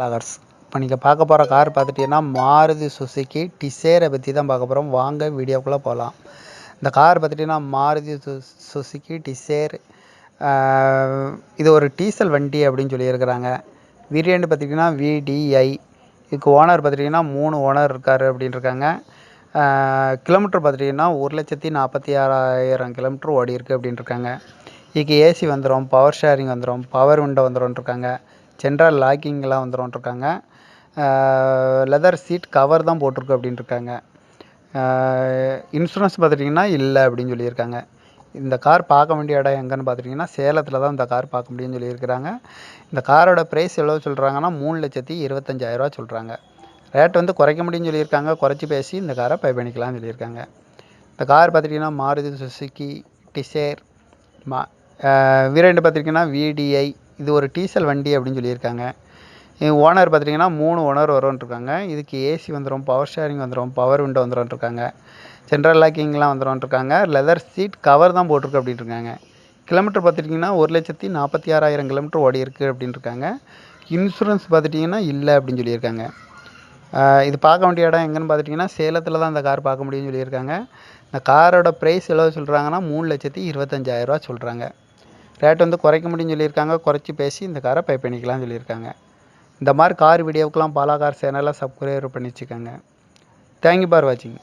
Colours இப்போ நீங்கள் பார்க்க போகிற கார் பார்த்துட்டிங்கன்னா மாருதி சுசுக்கி டிசேரை பற்றி தான் பார்க்க போகிறோம். வாங்க வீடியோக்குள்ளே போகலாம். இந்த கார் பார்த்துட்டிங்கன்னா மாருதி சுசுக்கி டிசேர். இது ஒரு டீசல் வண்டி அப்படின்னு சொல்லியிருக்கிறாங்க. வேரியண்ட் பார்த்திங்கன்னா VDI. இதுக்கு ஓனர் பார்த்துட்டிங்கன்னா 3 ஓனர் இருக்கார் அப்படின்னு இருக்காங்க. கிலோமீட்டர் பார்த்துட்டிங்கன்னா 1,46,000 கிலோமீட்டர் ஓடி இருக்குது அப்படின்னு இருக்காங்க. இதுக்கு ஏசி வந்துடும், பவர் ஷேரிங் வந்துடும், பவர் விண்டோ வந்துடும்ன்ருக்காங்க, சென்ட்ரல் லாக்கிங்லாம் வந்துடும்ன்ருக்காங்க. லெதர் சீட் கவர் தான் போட்டிருக்கு அப்படின்னு இருக்காங்க. இன்சூரன்ஸ் பார்த்துட்டிங்கன்னா இல்லை அப்படின்னு சொல்லியிருக்காங்க. இந்த கார் பார்க்க வேண்டிய இடம் எங்கன்னு பார்த்துட்டிங்கன்னா சேலத்தில் தான் இந்த கார் பார்க்க முடியும்னு சொல்லியிருக்கிறாங்க. இந்த காரோட ப்ரைஸ் எவ்வளோ சொல்கிறாங்கன்னா 3,25,000 சொல்கிறாங்க. ரேட் வந்து குறைக்க முடியும்னு சொல்லியிருக்காங்க. குறைச்சி பேசி இந்த காரை பை பண்ணிக்கலாம்னு சொல்லியிருக்காங்க. இந்த கார் பார்த்துட்டிங்கன்னா மாருதி சுசுக்கி டிசேர். வேரியண்ட் பார்த்திங்கன்னா VDI. இது ஒரு டீசல் வண்டி அப்படின்னு சொல்லியிருக்காங்க. ஓனர் பார்த்திங்கன்னா 3 ஓனர் வரும்ன்ருக்காங்க. இதுக்கு ஏசி வந்துடும், பவர் ஷேரிங் வந்துடும், பவர் விண்டோ வந்துடும்ன்ருக்காங்க, சென்ட்ரல் லாக்கிங்லாம் வந்துடும்ன்ருக்காங்க. லெதர் சீட் கவர் தான் போட்டிருக்கு அப்படின்ட்டு இருக்காங்க. கிலோமீட்டர் பார்த்துட்டிங்கன்னா 1,46,000 கிலோமீட்டர் ஓடி இருக்குது அப்படின்ட்டுருக்காங்க. இன்சூரன்ஸ் பார்த்துட்டிங்கன்னா இல்லை அப்படின்னு சொல்லியிருக்காங்க. இது பார்க்க வேண்டிய இடம் எங்கன்னு பார்த்துட்டிங்கன்னா சேலத்தில் தான் இந்த கார் பார்க்க முடியும்னு சொல்லியிருக்காங்க. இந்த காரோட ப்ரைஸ் எவ்வளோ சொல்கிறாங்கன்னா 3,25,000 சொல்கிறாங்க. ரேட் வந்து குறைக்க முடியும்னு சொல்லியிருக்காங்க. குறைச்சி பேசி இந்த காரை பை பண்ணிக்கலாம்னு சொல்லியிருக்காங்க. இந்த மாதிரி கார் வீடியோவுக்கெலாம் பாலா கார் சேனலை சப்ஸ்கிரைப் பண்ணி வச்சுக்கோங்க. தேங்க்யூ ஃபார் வாட்சிங்.